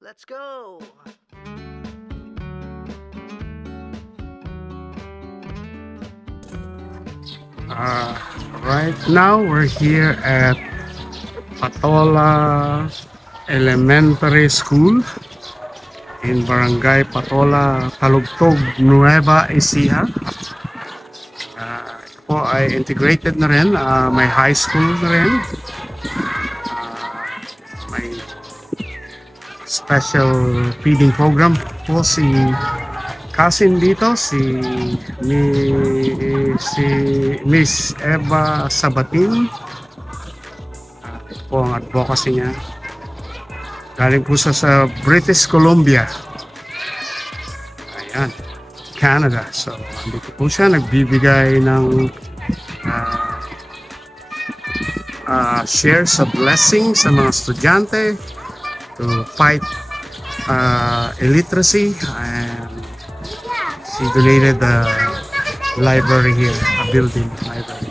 Let's go! Right now we're here at Patola Elementary School in Barangay Patola, Talugtog, Nueva Ecija. Ito po ay integrated na rin, may high school na rin. May special feeding program po si cousin dito, si Miss Eva Sabatin. Ito po ang advocacy niya. Galing po sa British Columbia. Ayan, Canada. So, andito po siya, nagbibigay ng shares of blessing sa mga estudyante to fight illiteracy, and she donated the library here, a building library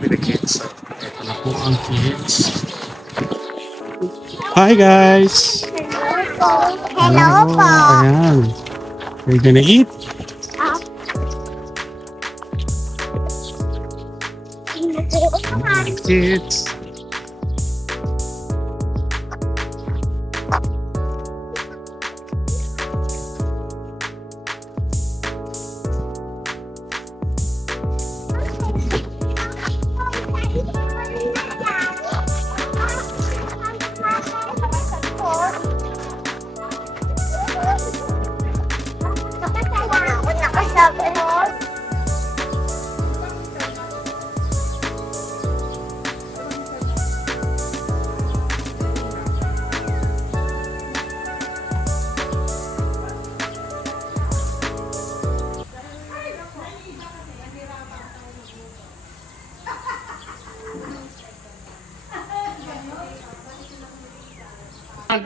with the kids. So, ito na po ang kids. Hi guys! Hello po. Ayan. We're gonna eat. Kids.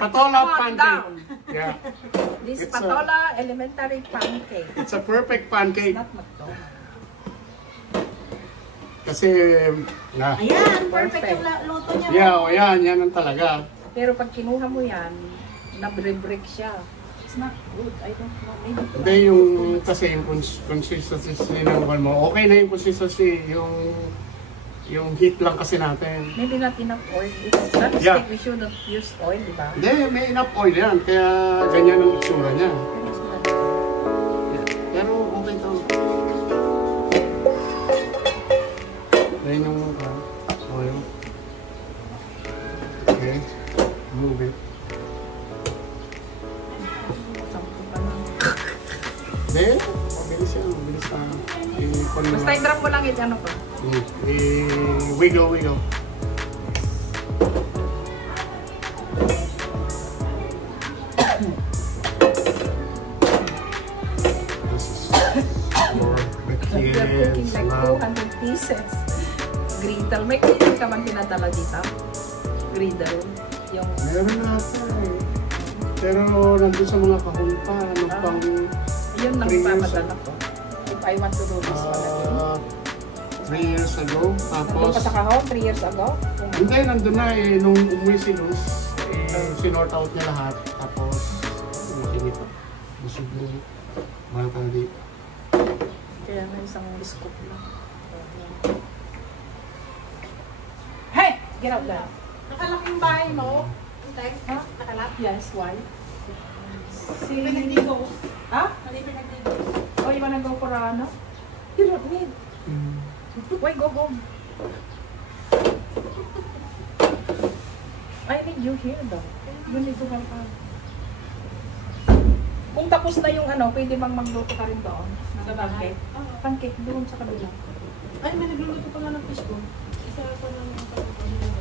Patola pancake. Yeah. This It's Patola Elementary Pancake. It's a perfect pancake. Not McDonald's. Kasi, Ayan, perfect yung luto niya. yeah, yan ang talaga. Pero pag kinuha mo yan, nabre-break siya. It's not good. I don't know. Maybe Hindi yung, kasi yung consistency ng mo. Okay na yung consistency, yung heat lang kasi natin. maybe not enough oil. It's not Yeah. steak. We shouldn't use oil, di ba? Hindi, may enough oil yan. Kaya ganyan ang itsura niya. Pero okay to. Then yung oil. Okay. Move it. Hindi, mabilis yan. Mabilis na. Basta i-drop mo lang ito, ano pa? Wiggle. This is for the You're cooking kids. like 200 pieces. Griddle. May cooking ka man tinatala dito? Griddle. Yung Meron na ata eh. Pero nandun sa mga kahon pa. Ano pang yun lang 3 years papadala ko. If I want to do this one again. 3 years ago. Nandun Tapos, ka sa kahon 3 years ago? hindi, nandun na eh. Nung umuwi si Luz, sinort out niya lahat. Tapos, makinit pa. Busog mo. Mahal ka na dito. Kaya may isang scoop lang. Hey! Get out there. Nakalaking bahay mo. Tek, Ha? nakalap. Yes, why? Hindi pinagdigo. Ha? Hindi pinagdigo. Oh, you wanna go for ano? You don't need. Why go home? I need you here though. You need to help out. Kung tapos na yung ano, pwede bang magluto ka rin doon? Sa pancake? Pancake doon sa kabila. Ay, may nagluluto pa nga ng fishbone. Isa pa lang yung pagkakunin.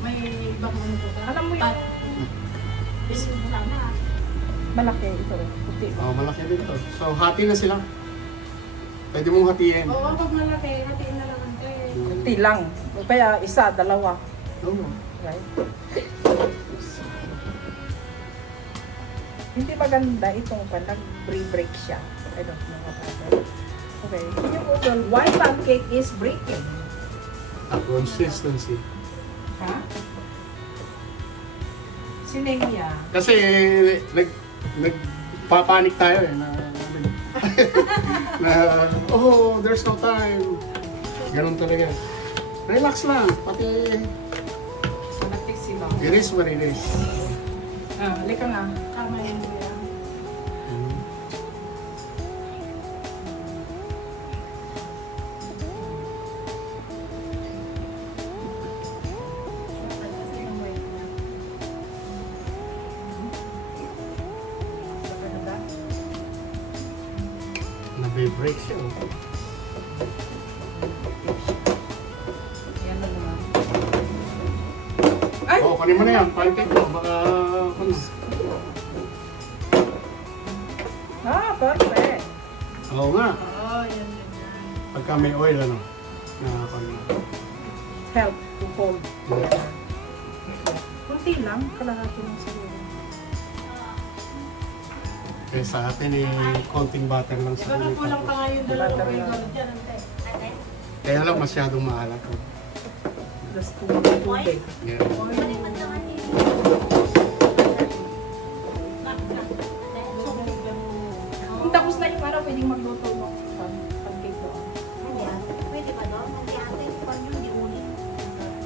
May ibang ano po ka. Alam mo yung Fishbone lang na. malaki ito. Puti. Oh, malaki din to. So, hati na sila. Pwede mong hatiin. Oo, pag malaki, hatiin na lang ang tray. Puti lang. O kaya isa, dalawa. Oo. Right? Hindi maganda itong pa, nag-break siya. I don't know what happened. Okay. Can you Google why pancake is breaking? Consistency. Ha? Si Nenia. Kasi nagpapanik tayo eh. Oh, there's no time. Ganun talaga. Relax lang. Pati, Natik sila. it is what it is. Halika nga. Tama yun kuya. Nabe-break siya. Yan na naman. Oh, kanin mo na yan. Pancake mo. Baka, ano. Perfect. Oo nga. Oo, yan. Pagka may oil, ano. Nakakano. Help to hold. Kunti lang. Kalahati lang siguro. Kaya sa atin eh, konting butter lang sa Baka amin. kulang pa nga yung dalawang Butter oregano lang. dyan, ante. Kaya lang masyadong maalat. Oh. Plus tubig. Yeah. Kung tapos na yung araw, pwedeng magluto mo. Pancake doon. Pwede ba doon? Kasi ate, kung yung di ulit.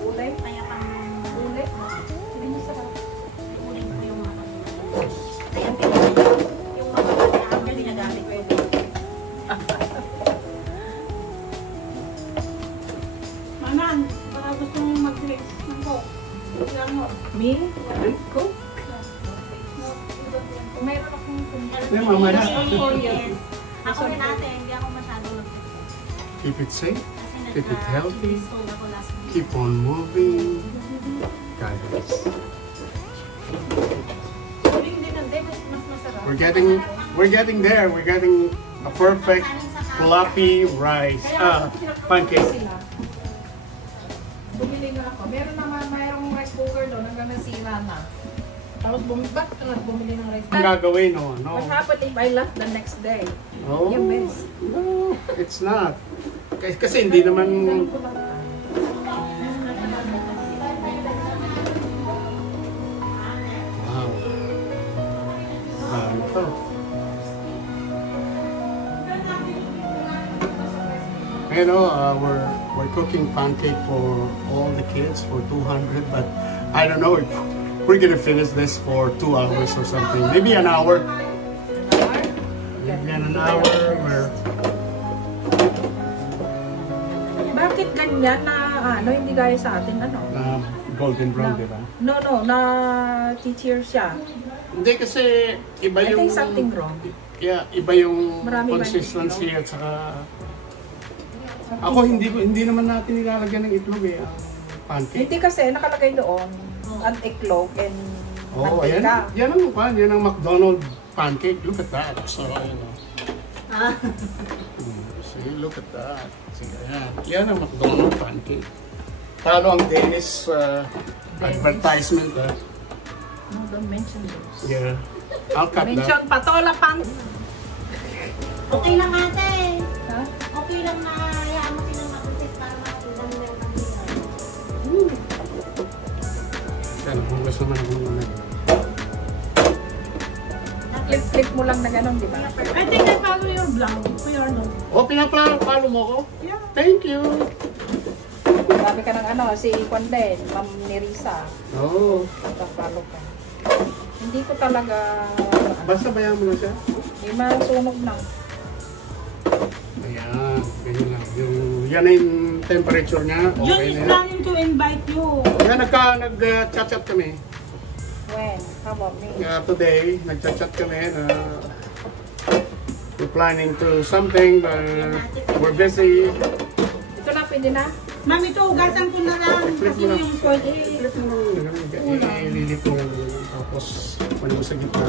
Ulay. Kaya pang Ulay. Hindi mo sarap. ulit ko yung mga kaya yung mga kaya ginagamit ko ito. Manan, baka gusto mong mag-mix ng coke. Yan mo. Me? Cook? Kung meron akong Yeah, mamaya. Yes. Ako rin ate, hindi ako masyadong Keep it safe. kasi Keep it healthy. nag-stone ako last week. Keep on moving. Guys. Hindi nante, mas masarap. We're getting there. We're getting a perfect fluffy rice. Pancake. sila. Bumili na ako. Meron naman, mayroong rice cooker doon hanggang nasira na. Tapos ba't ka bumili ng rice Ang cooker? gagawin, no? No. What happened if I left the next day? Oh, Yung best. no, it's not. Kasi hindi naman... Ganun ko lang. Wow. Ito. You know, we're cooking pancake for all the kids for 200, but I don't know if we're gonna finish this for 2 hours or something. Maybe an hour. Maybe an hour. Bakit ganyan na hindi gaya sa atin Golden brown, di ba? No, na teacher siya. Hindi kasi iba I yung... think something wrong. Yeah, iba yung Marami ba consistency yung at saka... Ako hindi naman natin nilalagyan ng itlog eh, ang pancake. Hindi kasi nakalagay doon an iklog and Oh, ayan. mantika. Yan ang mukha, yan ang McDonald's pancake. Look at that. So, you know. See, look at that. See, ayan. Yan ang McDonald's pancake. Talo ang Danish advertisement. No, don't mention those. Yeah. I'll cut Mention that. patola pan. Okay lang ate. Ha? Okay lang na hayaan mo silang mag-resist para makita nila yung kanila. Yan, kung gusto mo na kung Clip mo lang na gano'n, di ba? I think I follow your vlog. Kuya Arnold. Oh, pinapalo mo ko? Yeah. Thank you. Sabi ka ng si Kwanden, Ma'am Nerissa. Oh, Tapalo ka. Hindi ko talaga, basta bayan mo na siya. hindi masunog lang. Ayan, ganyan lang. Yan na yung temperature niya. Yun Okay is na yan. planning to invite you. Yan, nag-chat-chat kami. When? How about me? Today, nag-chat kami na we're planning to something, but we're busy. Ito na, pwede na. Ma'am, ito, ugasan ko na lang. Flip Kasi mo lang. yung pwede. Flip mo lang. Ililit mo lang. Tapos, pwede mo sa gitna.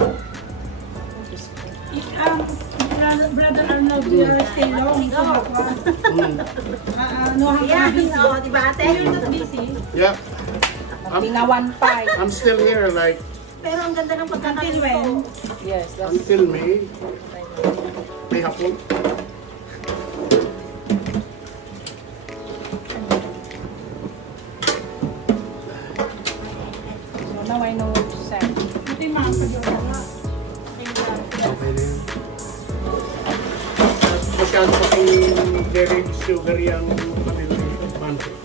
Brother Arnold, we are still long. No, Yeah, hanggang di ba ate? you're not busy. Yeah, Pinawan pa. I'm still here like Pero ang ganda ng Until pagkakalit when? ko. Yes, that's until May. May hapon. so now I know Hindi makapagod na. Okay na yun. Masyado kasi very sugary ang pancake.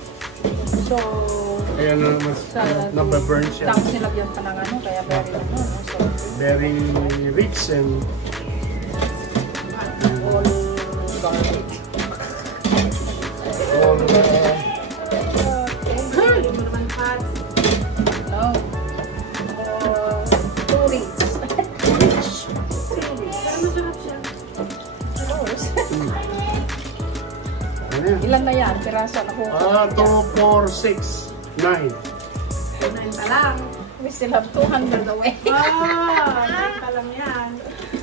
So, Kaya na mas nababurn siya. tapos nilagyan pa ng ano, kaya very ano, no? So, Very rich and all garlic. all Hindi mo naman hot. No. Too rich. rich. Pero masarap siya. Of course. Ano yan? Ilan na yan? Piraso na po. 2, 4, 6, 9. 9 pa lang. We still have 200 away. Ah, 9 pa lang yan.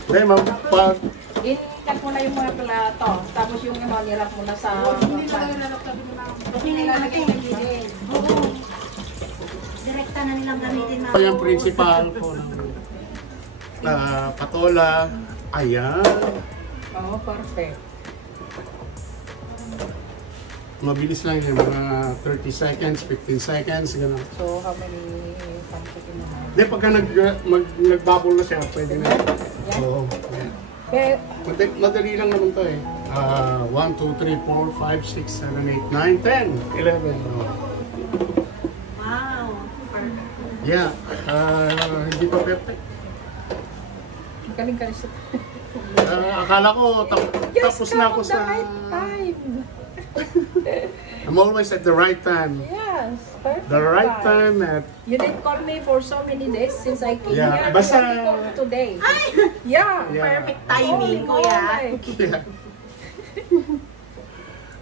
Hindi, pag I-cut mo na yung mga plato. Tapos yung ano, nirap mo na sa... Hindi na kayo lalaptabi mo na. Hindi nilalagay ng gilid. Oo. Direkta na nilang gamitin na. yung principal po ng patola. Ayan. Oh, perfect. Mabilis lang yun, mga 30 seconds, 15 seconds, gano'n. So, how many pancake in naman? Hindi, pagka nagbubble na siya, pwede na. Oo. Eh, Madali lang naman to eh. 1, 2, 3, 4, 5, 6, 7, 8, 9, 10, 11. Oh. Wow. Yeah, hindi pa perfect. galing ka rin sa... Akala ko tapos na ako sa... right time. I'm always at the right time. Yes, perfect. The right time at... You didn't call me for so many days since I came Yeah, here. basta- You only called me today. Yeah. Yeah. Perfect timing, Oh, kuya. Yeah.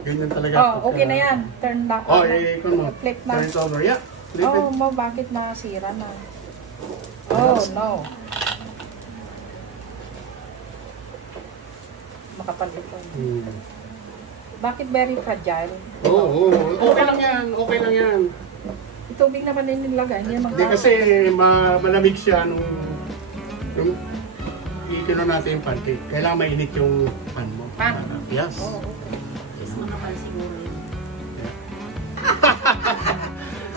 Ganyan talaga. Oh, okay na yan. Turn back. Oh, on. ikaw mo. Flip na. Turn it over. Yeah. Flip Oh, it. mo, bakit nasira na? Oh, no. Makapal ito. Bakit very fragile? Oo, okay lang yan. Okay lang yan. Tubig naman din nilagay. Hindi Hindi kasi malamig siya nung ikino natin yung pancake. Kailangan mainit yung pan mo. Pan? Yes. Oh, Mas makapal siguro yun.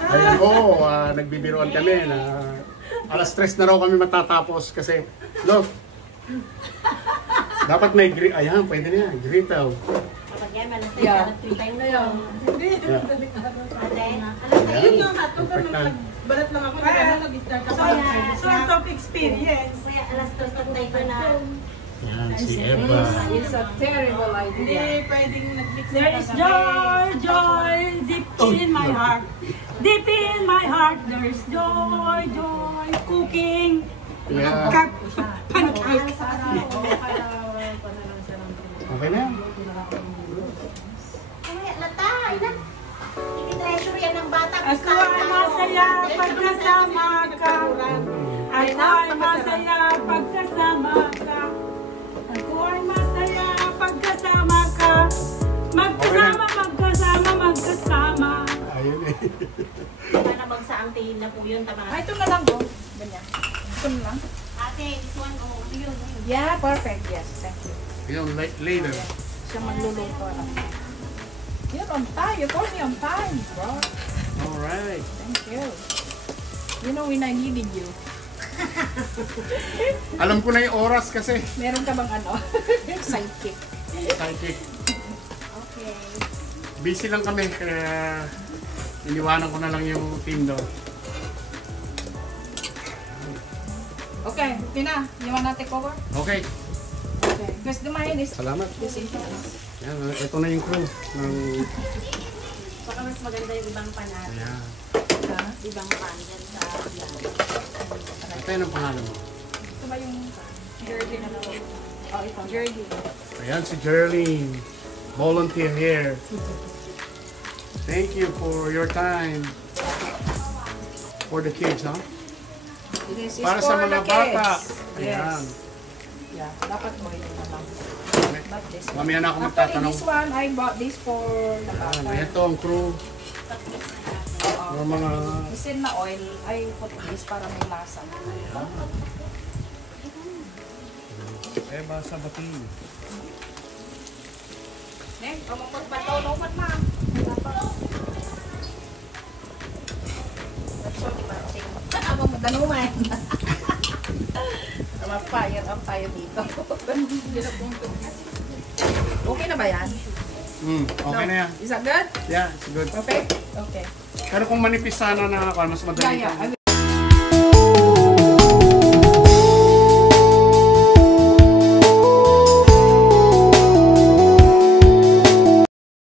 Ayun, nagbibiruan kami na alas 3 na raw kami matatapos kasi, look, dapat may grill. Ayan, pwede na yan. Grill daw. Kapag yan, alas Yeah. 3 tayo na yun. Yeah. Ate, Ayun yung hot. Kung Perfect time. nagbalat lang ako, nag-start ako. Kaya- Sort of experience. Kuya, alas 3 tayo ko na. Yan, si Eva. it's a terrible Hindi idea. pwedeng nag-mix na There is kami. joy, joy, deep in my heart. Deep in my heart, there is joy, joy, cooking. Yeah. Pancake. Okay na yan. Kuya, lata, ilan? Ikitreasure yan ng bata. Ako ay masaya pagkasama ka. Ako ay masaya pagkasama ka. Ako ay masaya pagkasama ka. Magkasama, magkasama, magkasama. Ayun eh. Sana magsaang tingin na po yun. Tama. Ay, ito na lang, oh. Ganyan. Ito na lang. Ate, this one, oh, yun. Yeah, perfect. Yes, thank you. Yun, later. Siya magluluto lang. You're on time. You called me on time, bro. Alright. Thank you. You know when I needed you. Alam ko na yung oras kasi. Meron ka bang ano? Sidekick. Psychic. Okay. Busy lang kami kaya iniwanan ko na lang yung team doon. Okay, okay na. You wanna take over? Okay. Okay. Because the mine is Salamat. decisions. Yan, ito na yung crew ng... Baka mas maganda yung ibang pan natin. Ayan. Ibang pan dyan sa yan. Ito yun ang pangalan mo. Ito ba yung Jerdy na lang? Oh, ito. Jerdy. Ayan si Jerlene. Volunteer here. Thank you for your time. For the kids, huh? This is Para for sa mga the bata. kids. Ayan. Yes. Yeah, dapat mo yun na lang. Not this one. Mamaya na ako Actually, magtatanong. this one, I bought this for the Ayan, bata. ito ang crew. Ng mga... Isin na oil, I put this para may lasa. Eva Sabatin. Neng, pamapot ba ito? Lomot na. That's all, diba? akong matanungan. Ma-fire up tayo dito. Okay na ba yan? Okay na yan. Is that good? Yeah, it's good. Okay? Okay. Pero kung manipis sana na ako, mas madali Yeah, ka.